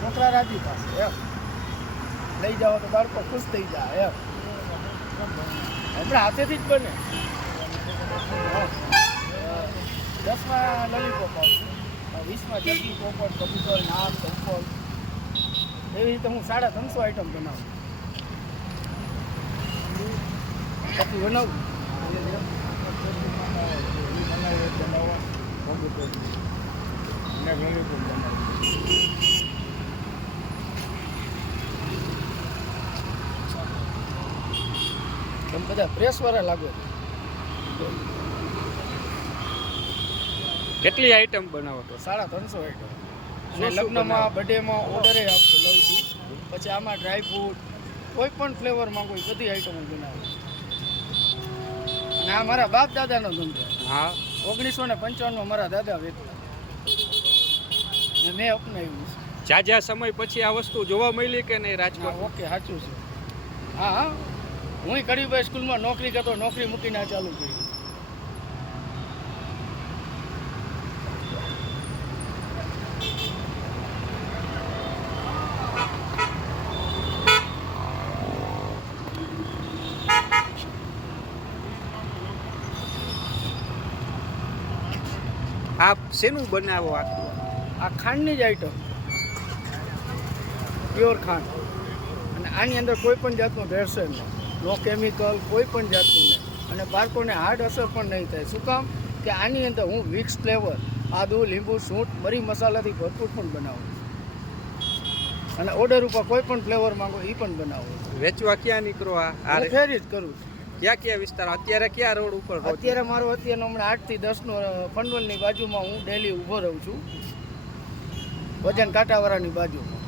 છોકરા રાજી પાસે એમ લઈ જાઓ તો બાળકો ખુશ થઈ જાય એમ આપણે હાથેથી જ બને 10માં લોલીપોપ આવશે 20માં ચટણી પોપટ કબૂતર નાક ચોપલ એવી રીતે હું 350 આઈટમ બનાવું પછી બનાવું તમે બધા પ્રેસવાળા લાગો કેટલી આઈટમ બનાવો તો 350 આઈટમ અને લગ્નમાં બર્થડેમાં ઓર્ડરે આપતો લઉં છું પછી આમાં ડ્રાય ફ્રૂટ કોઈ પણ ફ્લેવર માંગો એ બધી આઈટમો બનાવું અને આ મારા બાપ દાદાનો ધંધો હા 1955 મારા દાદા વેચતા ને મેં અપનાવ્યું છે જાજા સમય પછી આ વસ્તુ જોવા મળી કે નહીં રાજકોટ ઓકે સાચું છે હા હા હું કડીભાઈ સ્કૂલમાં નોકરી કરતો નોકરી મૂકીને આ ચાલુ કર્યું આપ શેનું બનાવો આખું આ ખાંડની જ આઈટમ પ્યોર ખાંડ અને આની અંદર કોઈ પણ જાતનું ભેળસેળ નહીં નો કેમિકલ કોઈ પણ જાતનું નહીં અને બાળકોને હાર્ડ અસર પણ નહીં થાય શું કામ કે આની અંદર હું વિક્સ ફ્લેવર આદુ લીંબુ સૂંઠ મરી મસાલાથી ભરપૂર પણ બનાવું અને ઓર્ડર ઉપર કોઈ પણ ફ્લેવર માંગો એ પણ બનાવું વેચવા ક્યાં નીકળો આ હું ફેરી જ કરું છું ક્યાં વિસ્તાર અત્યારે ક્યાં રોડ ઉપર અત્યારે મારો અત્યારનો હમણાં 8 થી 10 નો પંડવલની બાજુમાં હું ડેલી ઊભો રહું છું વજન કાંટાવાળાની બાજુમાં